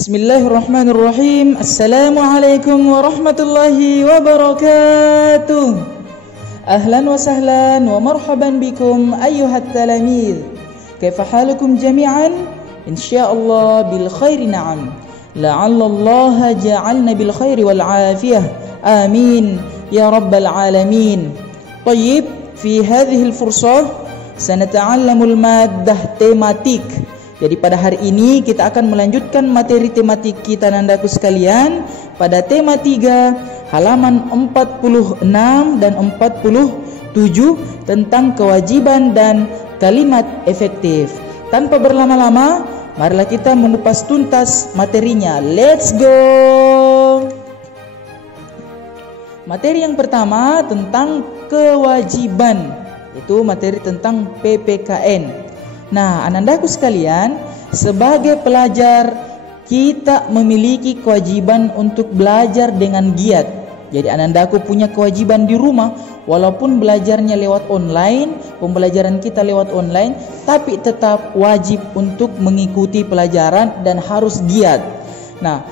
Bismillahirrahmanirrahim. Assalamualaikum warahmatullahi wabarakatuh. Ahlan wa sahlan wa marhaban bikum ayyuhat talamid. Kaifa halukum jami'an? Insyaallah bil khairi na'am. La'allallaha ja'alna bil khairi wal afiyah. Amin ya rabbal alamin. Tayyib, fi hadhihi al-fursah sanata'allamul maddah tematik. Jadi pada hari ini kita akan melanjutkan materi tematik kita nandaku sekalian pada tema 3 halaman 46 dan 47 tentang kewajiban dan kalimat efektif. Tanpa berlama-lama, marilah kita mengupas tuntas materinya. Let's go. Materi yang pertama tentang kewajiban, itu materi tentang PPKN. Nah, anandaku sekalian, sebagai pelajar kita memiliki kewajiban untuk belajar dengan giat. Jadi anandaku punya kewajiban di rumah, walaupun belajarnya lewat online, pembelajaran kita lewat online, tapi tetap wajib untuk mengikuti pelajaran dan harus giat. Nah,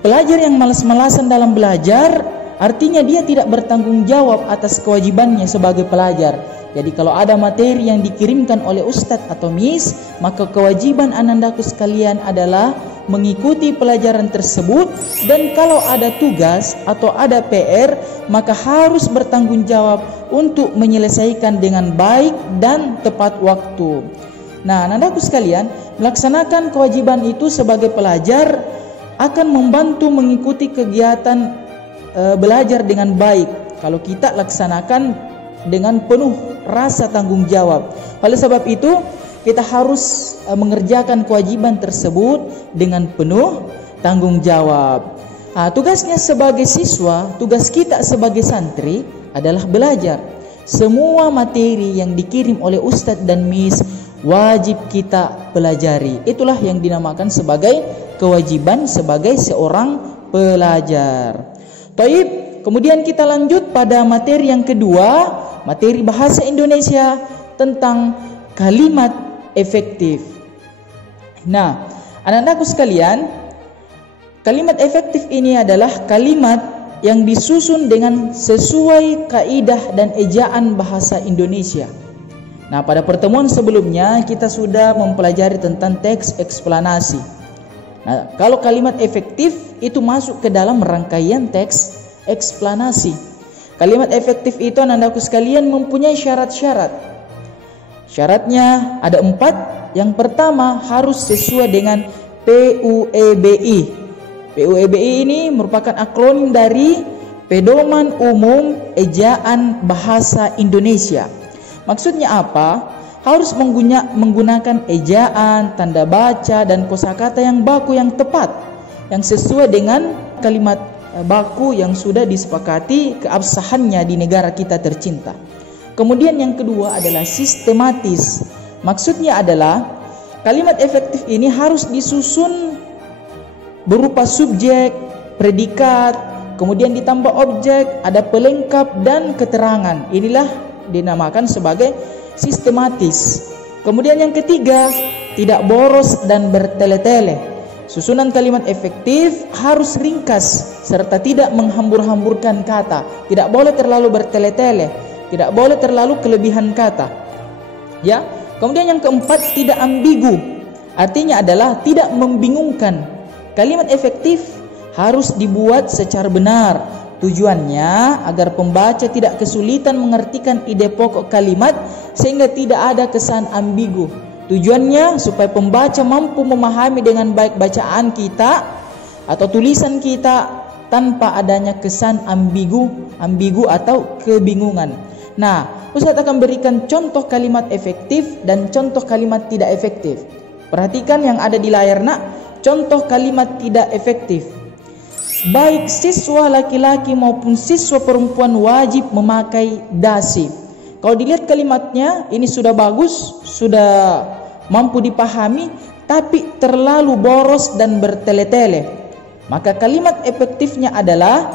pelajar yang malas-malasan dalam belajar, artinya dia tidak bertanggung jawab atas kewajibannya sebagai pelajar. Jadi kalau ada materi yang dikirimkan oleh ustadz atau miss, maka kewajiban anandaku sekalian adalah mengikuti pelajaran tersebut, dan kalau ada tugas atau ada PR, maka harus bertanggung jawab untuk menyelesaikan dengan baik dan tepat waktu. Nah, anandaku sekalian, melaksanakan kewajiban itu sebagai pelajar akan membantu mengikuti kegiatan belajar dengan baik kalau kita laksanakan dengan penuh rasa tanggung jawab. Oleh sebab itu, kita harus mengerjakan kewajiban tersebut dengan penuh tanggung jawab. Tugasnya sebagai siswa, tugas kita sebagai santri adalah belajar. Semua materi yang dikirim oleh ustadz dan miss wajib kita pelajari. Itulah yang dinamakan sebagai kewajiban sebagai seorang pelajar. Taib, kemudian kita lanjut pada materi yang kedua, materi bahasa Indonesia tentang kalimat efektif. Nah, anak-anakku sekalian, kalimat efektif ini adalah kalimat yang disusun dengan sesuai kaidah dan ejaan bahasa Indonesia. Nah, pada pertemuan sebelumnya kita sudah mempelajari tentang teks eksplanasi. Nah, kalau kalimat efektif itu masuk ke dalam rangkaian teks eksplanasi. Kalimat efektif itu anandaku sekalian mempunyai syarat-syarat. Syaratnya ada 4. Yang pertama harus sesuai dengan PUEBI. PUEBI ini merupakan akronim dari Pedoman Umum Ejaan Bahasa Indonesia. Maksudnya apa? Harus menggunakan ejaan, tanda baca, dan kosakata yang baku yang tepat, yang sesuai dengan kalimat baku yang sudah disepakati keabsahannya di negara kita tercinta. Kemudian yang kedua adalah sistematis. Maksudnya adalah kalimat efektif ini harus disusun berupa subjek, predikat, kemudian ditambah objek, ada pelengkap dan keterangan. Inilah dinamakan sebagai sistematis. Kemudian yang ketiga, tidak boros dan bertele-tele. Susunan kalimat efektif harus ringkas serta tidak menghambur-hamburkan kata. Tidak boleh terlalu bertele-tele, tidak boleh terlalu kelebihan kata. Ya. Kemudian yang keempat, tidak ambigu. Artinya adalah tidak membingungkan. Kalimat efektif harus dibuat secara benar. Tujuannya agar pembaca tidak kesulitan mengartikan ide pokok kalimat sehingga tidak ada kesan ambigu. Tujuannya supaya pembaca mampu memahami dengan baik bacaan kita atau tulisan kita tanpa adanya kesan ambigu atau kebingungan. Nah, Ustaz akan berikan contoh kalimat efektif dan contoh kalimat tidak efektif. Perhatikan yang ada di layar, nak. Contoh kalimat tidak efektif. Baik siswa laki-laki maupun siswa perempuan wajib memakai dasi. Kalau dilihat kalimatnya, ini sudah bagus, sudah mampu dipahami, tapi terlalu boros dan bertele-tele. Maka kalimat efektifnya adalah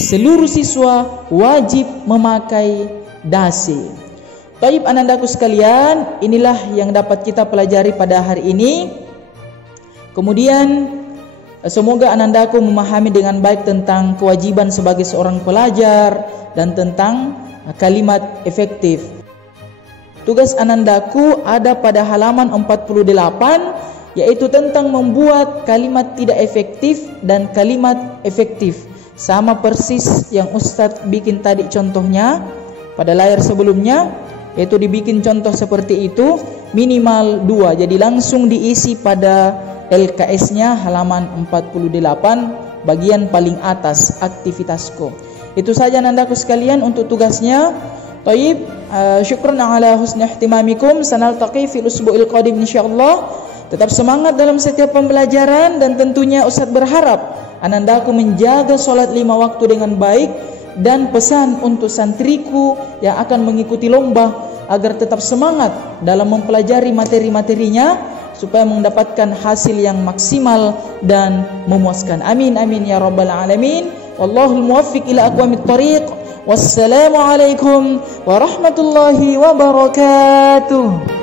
seluruh siswa wajib memakai dasi. Baik anandaku sekalian, inilah yang dapat kita pelajari pada hari ini. Kemudian Semoga anandaku memahami dengan baik tentang kewajiban sebagai seorang pelajar dan tentang kalimat efektif. Tugas anandaku ada pada halaman 48, yaitu tentang membuat kalimat tidak efektif dan kalimat efektif. Sama persis yang Ustadz bikin tadi contohnya pada layar sebelumnya, yaitu dibikin contoh seperti itu, minimal 2. Jadi langsung diisi pada LKS-nya halaman 48 bagian paling atas aktivitasku. Itu saja anandaku sekalian untuk tugasnya. Taib, syukran ala husni ihtimamikum. Sanaltaqi fil usbu'il qadim insyaallah. Tetap semangat dalam setiap pembelajaran dan tentunya Ustaz berharap anandaku menjaga salat 5 waktu dengan baik, dan pesan untuk santriku yang akan mengikuti lomba agar tetap semangat dalam mempelajari materi-materinya supaya mendapatkan hasil yang maksimal dan memuaskan. Amin amin ya rabbal alamin. Wallahul muwaffiq ila aqwamit thariq. Wassalamu alaikum warahmatullahi wabarakatuh.